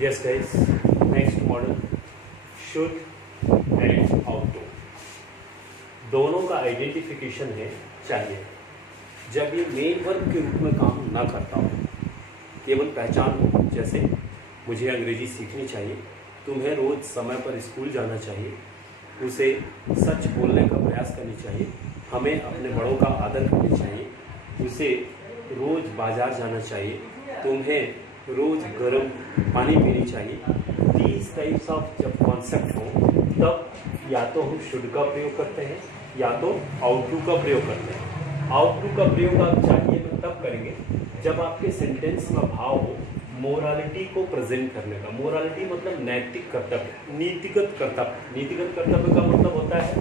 Yes guys, next model should and ought to दोनों का identification है चाहिए। जब ये मेन वर्ब के रूप में काम ना करता हो, केवल पहचान हो, जैसे मुझे अंग्रेजी सीखनी चाहिए, तुम्हें रोज़ समय पर स्कूल जाना चाहिए, उसे सच बोलने का प्रयास करनी चाहिए, हमें अपने बड़ों का आदर करनी चाहिए, उसे रोज़ बाजार जाना चाहिए, तुम्हें रोज़ गर्म पानी पीनी चाहिए। दीज टाइप्स ऑफ जब कॉन्सेप्ट हो तब या तो हम शुड का प्रयोग करते हैं या तो आउट टू का प्रयोग करते हैं। आउट टू का प्रयोग आप चाहिए में तब करेंगे जब आपके सेंटेंस का भाव हो मोरालिटी को प्रेजेंट करने का। मोरालिटी मतलब नैतिक कर्तव्य, नीतिगत कर्तव्य। नीतिगत कर्तव्य का मतलब होता है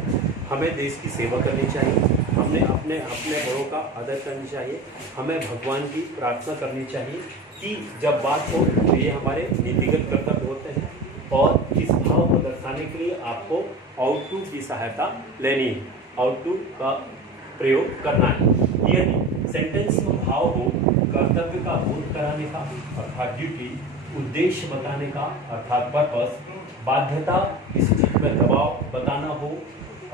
हमें देश की सेवा करनी चाहिए, हमें अपने बड़ों का आदर करनी चाहिए, हमें भगवान की प्रार्थना करनी चाहिए कि जब बात हो तो ये हमारे नीतिगत कर्तव्य होते हैं। और इस भाव को दर्शाने के लिए आपको आउट टू की सहायता लेनी है, आउट टू का प्रयोग करना है। यदि सेंटेंस में भाव हो कर्तव्य का बोध कराने का अर्थात ड्यूटी, उद्देश्य बताने का अर्थात पर्पस, बाध्यता किसी चीज में दबाव बताना हो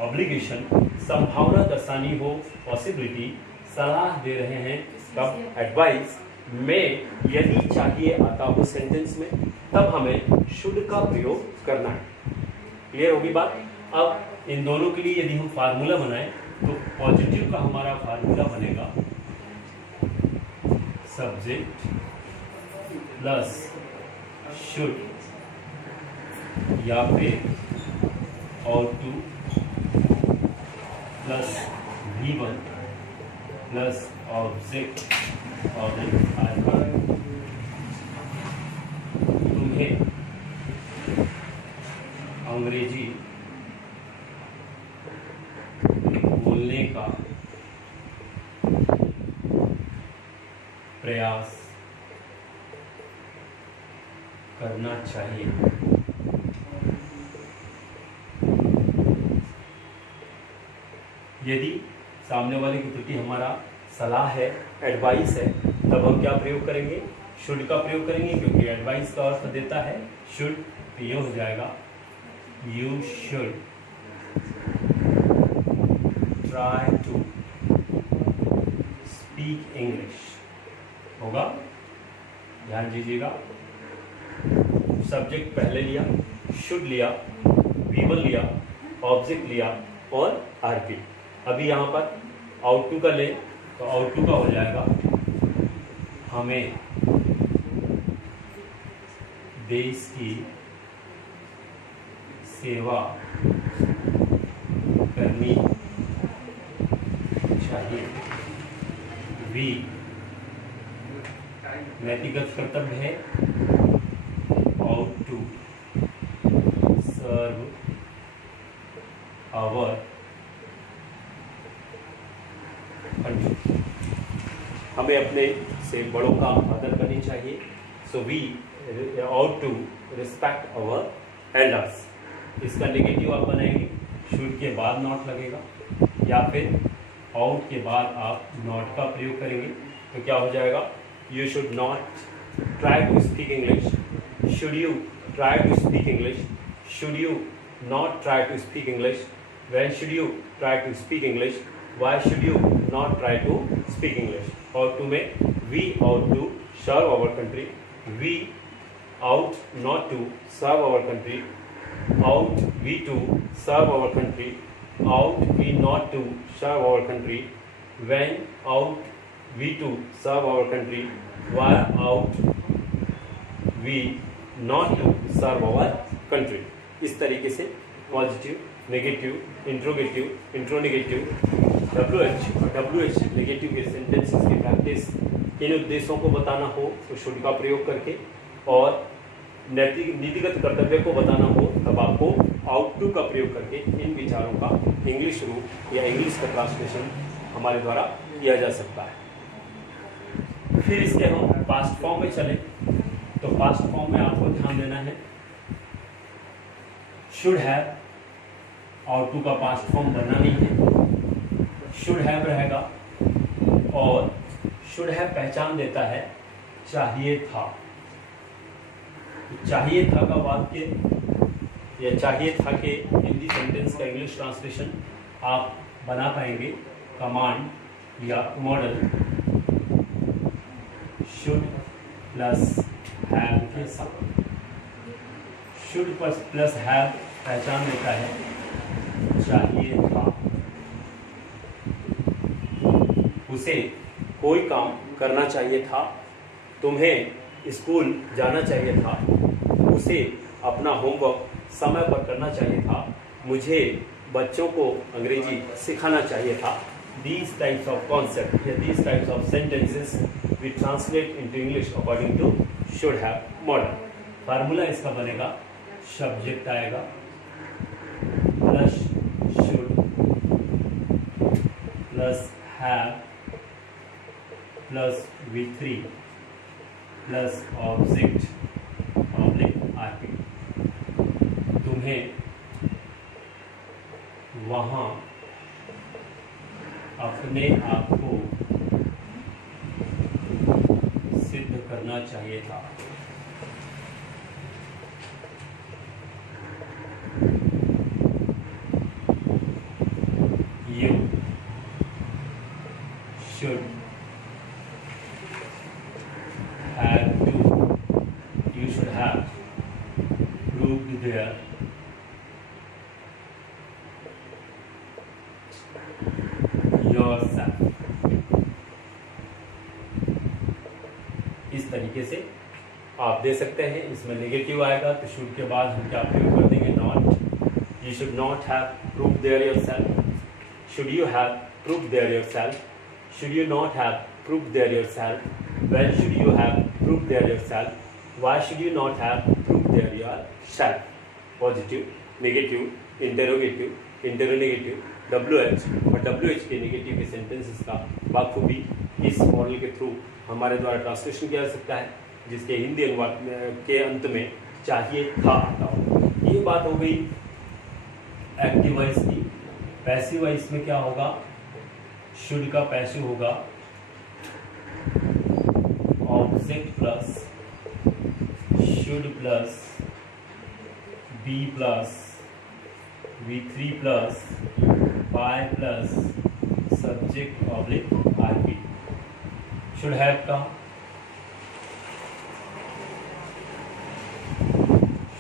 ऑब्लिगेशन, संभावना दर्शानी हो पॉसिबिलिटी, सलाह दे रहे हैं तब एडवाइस में, यदि चाहिए आता हो सेंटेंस में तब हमें शुड का प्रयोग करना है। क्लियर होगी बात। अब इन दोनों के लिए यदि हम फार्मूला बनाएं तो पॉजिटिव का हमारा फार्मूला बनेगा सब्जेक्ट प्लस शुड या फिर और two plus V1 plus object और तुम्हें अंग्रेजी बोलने का प्रयास करना चाहिए। यदि सामने वाले की प्रति हमारा सलाह है, एडवाइस है, तब हम क्या प्रयोग करेंगे? शुड का प्रयोग करेंगे, क्योंकि एडवाइस का अर्थ देता है शुड। तो ये हो जाएगा you should try to speak English होगा। ध्यान दीजिएगा, सब्जेक्ट पहले लिया, शुड लिया, V1 लिया, ऑब्जेक्ट लिया और आरपी। अभी यहाँ पर आउट टू का ले तो आउट टू का हो जाएगा हमें देश की सेवा करनी चाहिए। वी नैतिकत कर्तव्य है, ought to serve our country, हमें अपने से बड़ों का आदर करनी चाहिए। So we ought to respect our elders. इसका नेगेटिव आप बनाएंगे, शुड के बाद नॉट लगेगा या फिर आउट के बाद आप नॉट का प्रयोग करेंगे। तो क्या हो जाएगा? You should not try to speak English, should you try to speak English, should you not try to speak English, when should you try to speak English, why should you not try to speak English। और two में we ought to serve our country, we ought not to serve our country, ought we to serve our country, ought we not to serve our country, when ought we to serve our country, why ought we not to serve our country। इस तरीके से positive, negative, interrogative, interronegative, WH negative के sentences की practice इन उद्देश्यों को बताना हो तो शुड का प्रयोग करके, और नीतिगत कर्तव्य को बताना हो तब आपको आउट टू का प्रयोग करके इन विचारों का इंग्लिश रूप या इंग्लिश का ट्रांसलेशन हमारे द्वारा किया जा सकता है। फिर इसके हम पास्ट फॉर्म में चले तो पास्ट फॉर्म में आपको ध्यान देना है शुड हैव, आउट टू का पास्ट फॉर्म बनना नहीं है, शुड हैव रहेगा। और शुड हैव पहचान देता है चाहिए था, चाहिए था का वाक्य या चाहिए था के हिंदी सेंटेंस का इंग्लिश ट्रांसलेशन आप बना पाएंगे कमांड या मॉडल शुड प्लस हैव के साथ। शुड प्लस हैव पहचान देता है चाहिए था, उसे कोई काम करना चाहिए था, तुम्हें स्कूल जाना चाहिए था, उसे अपना होमवर्क समय पर करना चाहिए था, मुझे बच्चों को अंग्रेजी सिखाना चाहिए था। These types of concepts या these types of sentences we translate into English according to should have model। Formula इसका बनेगा सब्जेक्ट आएगा plus should plus have plus V3 plus object oblique RP. तुम्हें वहाँ अपने आप को सिद्ध करना चाहिए था। You should have proved their yourself। इस तरीके से आप दे सकते हैं। इसमें नेगेटिव आएगा तो शुड के बाद हम क्या प्रयोग कर देंगे not. You should not have proved there yourself, should you have proved there yourself, should you not have proved there yourself, when should you have proved there yourself, why should you not have proved there yourself. Positive, negative, interrogative, interronegative, WH और WH के negative के sentences का बखूबी इस model के through हमारे द्वारा translation किया जा सकता है, जिसके हिंदी अनुवाद के अंत में चाहिए था आता हो। ये बात हो गई एक्टिव वॉइस की। पैसिव वॉइस में क्या होगा, शुड का पैसिव होगा object plus should plus be plus V3 plus by plus subject oblique RP. Should have का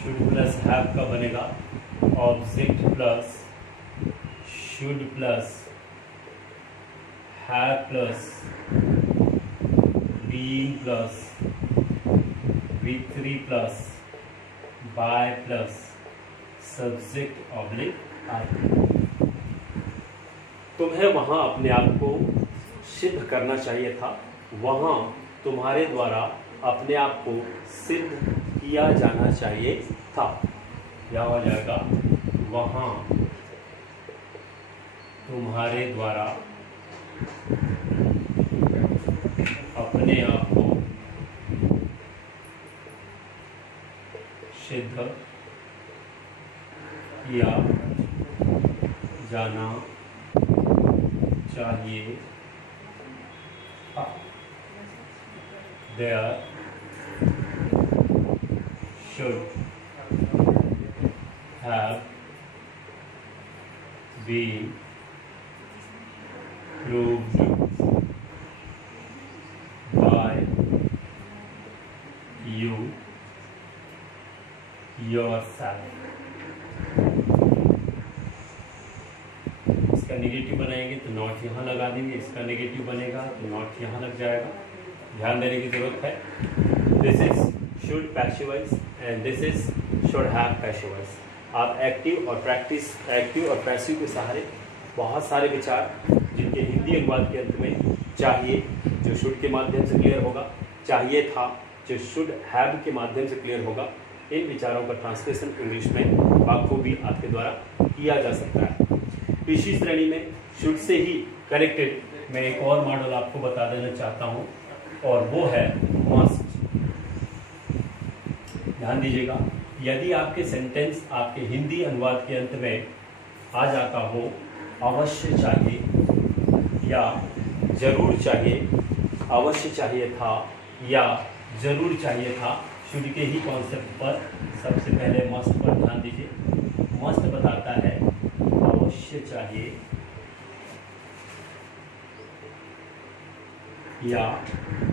शुड प्लस हैव का बनेगा object plus should plus have plus being plus V3 plus by plus subject oblique RP. तुम्हें वहां अपने आप को सिद्ध करना चाहिए था, वहां तुम्हारे द्वारा अपने आप को सिद्ध किया जाना चाहिए था। क्या हो जाएगा, वहां तुम्हारे द्वारा अपने आप को सिद्ध किया जाना चाहिए था। There should have been proved by you yourself। इसका नेगेटिव बनाएंगे तो नॉट यहाँ लगा देंगे, इसका नेगेटिव बनेगा तो नॉट यहाँ लग जाएगा। ध्यान देने की जरूरत है। This is should passive voice and this is should have passive voice. आप एक्टिव और पैसिव के सहारे बहुत सारे विचार जिनके हिंदी अनुवाद के अंत में चाहिए जो शुड के माध्यम से क्लियर होगा, चाहिए था जो शुड हैव के माध्यम से क्लियर होगा, इन विचारों का ट्रांसलेशन इंग्लिश में बखूबी आपके द्वारा किया जा सकता है। इसी श्रेणी में शुड से ही कनेक्टेड मैं एक और मॉडल आपको बता देना चाहता हूं और वो है मस्ट। ध्यान दीजिएगा, यदि आपके सेंटेंस आपके हिंदी अनुवाद के अंत में आ जाता हो अवश्य चाहिए या जरूर चाहिए, अवश्य चाहिए था या जरूर चाहिए था, शुड के ही कॉन्सेप्ट पर सबसे पहले मस्ट पर ध्यान दीजिए। मस्ट बताता है अवश्य चाहिए या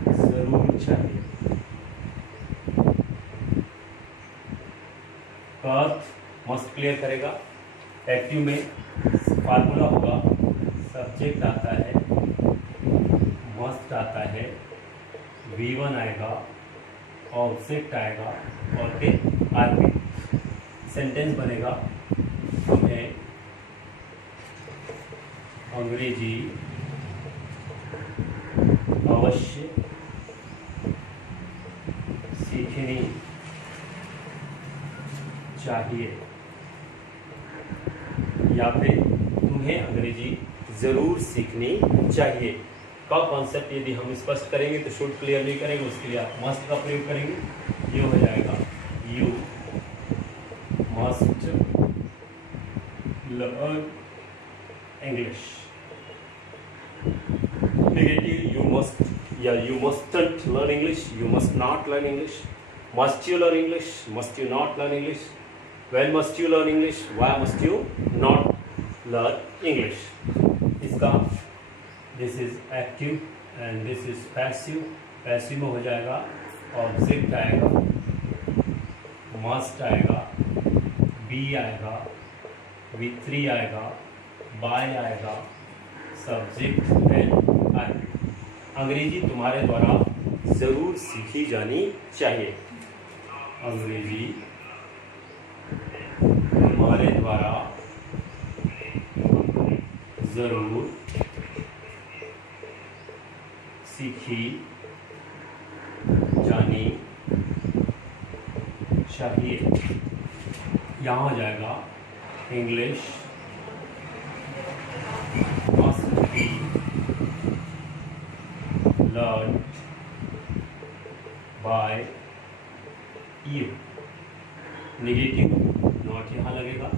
जरूर चाहिए। अर्थ मस्ट क्लियर करेगा। एक्टिव में फार्मूला होगा, सब्जेक्ट आता है, मस्ट आता है, V1 आएगा, ऑब्जेक्ट आएगा और फिर आरपी। सेंटेंस बनेगा, तुम्हें अंग्रेजी अवश्य सीखनी चाहिए, या फिर तुम्हें अंग्रेजी जरूर सीखनी चाहिए का कॉन्सेप्ट यदि हम स्पष्ट करेंगे तो शुड क्लियर नहीं करेंगे, उसके लिए आप मस्ट का प्रयोग करेंगे। ये हो जाएगा you must learn English. Negative you must या you mustn't learn English, you must not learn English. Must you learn English, must you not learn English. When must you learn English, why must you not learn English. इसका this is active and this is passive. Passive में हो जाएगा object आएगा, must आएगा, B आएगा, V3 आएगा, bye आएगा, subject and article. अंग्रेजी तुम्हारे द्वारा जरूर सीखी जानी चाहिए। अंग्रेजी तुम्हारे द्वारा जरूर सीखी जानी चाहिए। यहाँ हो जाएगा English must be learn by you. Negative not यहाँ लगेगा।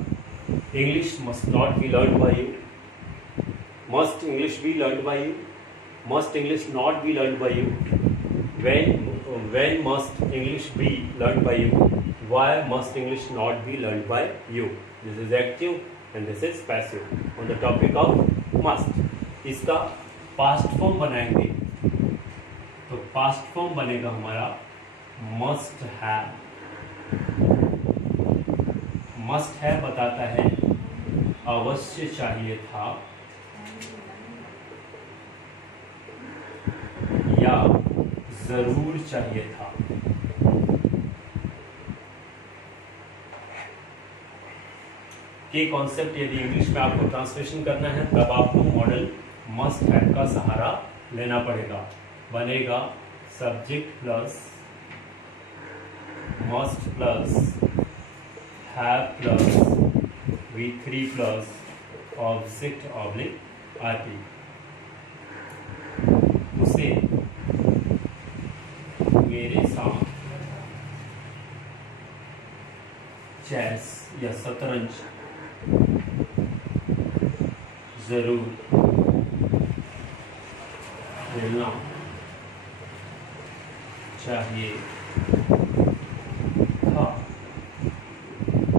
English must not be learn by you, must English be learn by you, must English not be learned by you. When must English be learned by you? Why must English not be learned by you? This is active and this is passive on the topic of must. इसका past form बनाएंगे तो past form बनेगा हमारा must have। must have बताता है अवश्य चाहिए था या जरूर चाहिए था। के कॉन्सेप्ट यदि इंग्लिश में आपको ट्रांसलेशन करना है तब आपको मॉडल मस्ट हैव का सहारा लेना पड़ेगा। बनेगा subject plus must plus have plus V3 plus object oblique RP. उसे मेरे साथ चेस या शतरंज जरूर खेलना चाहिए था।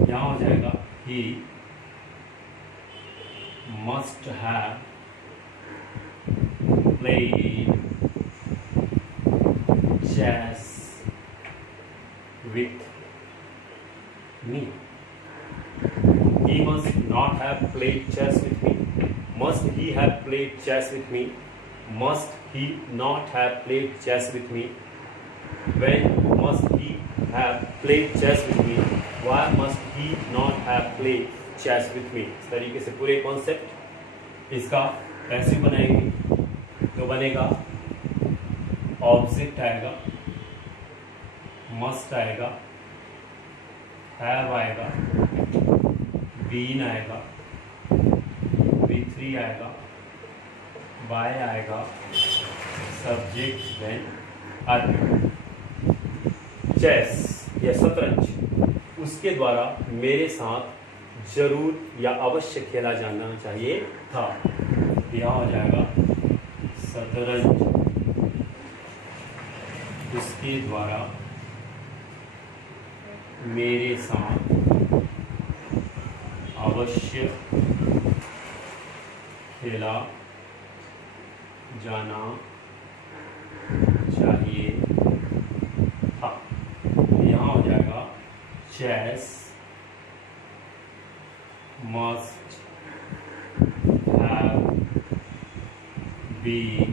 यहाँ हो जाएगा he must have played chess with me. He must not have played chess with me. Must he have played chess with me? Must he not have played chess with me? When must he have played chess with me? Why must he not have played chess with me? इस तरीके से पूरे concept इसका passive बनाएंगे तो बनेगा object आएगा, must आएगा, हैव आएगा, बीन आएगा, V3 आएगा, बाय आएगा, सब्जेक्ट देन आर्टिकल। चेस या शतरंज उसके द्वारा मेरे साथ जरूर या अवश्य खेला जाना चाहिए था। यह हो जाएगा शतरंज उसके द्वारा मेरे साथ अवश्य खेला जाना चाहिए था। यहाँ हो जाएगा chess must have been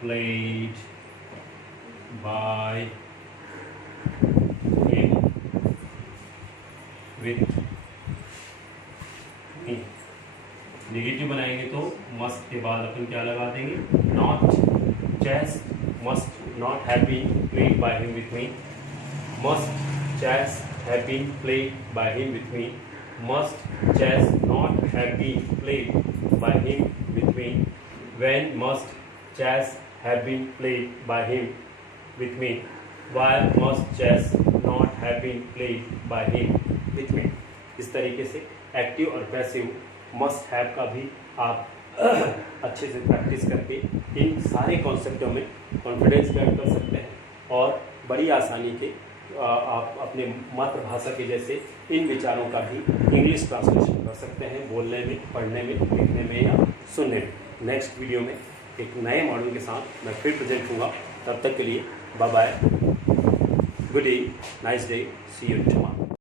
played by him with me। Negative बनाएंगे तो मस्ट के बाद अपन क्या लगा देंगे, not. Chess must not have been played by him with me, must chess have been played by him with me, must chess not have been played by him with me, when must chess have been played by him with me, why must chess not have been played by him with me। इस तरीके से active और passive must have का भी आप अच्छे से practice करके इन सारे कॉन्सेप्टों में कॉन्फिडेंस बिल्ड कर सकते हैं और बड़ी आसानी के आप अपने मातृभाषा के जैसे इन विचारों का भी इंग्लिश ट्रांसलेशन कर सकते हैं, बोलने में, पढ़ने में, लिखने में या सुनने में। नेक्स्ट वीडियो में एक नए मॉडल के साथ मैं फिर प्रेजेंट होऊंगा। तब तक के लिए bye bye, good day, nice day, see you tomorrow.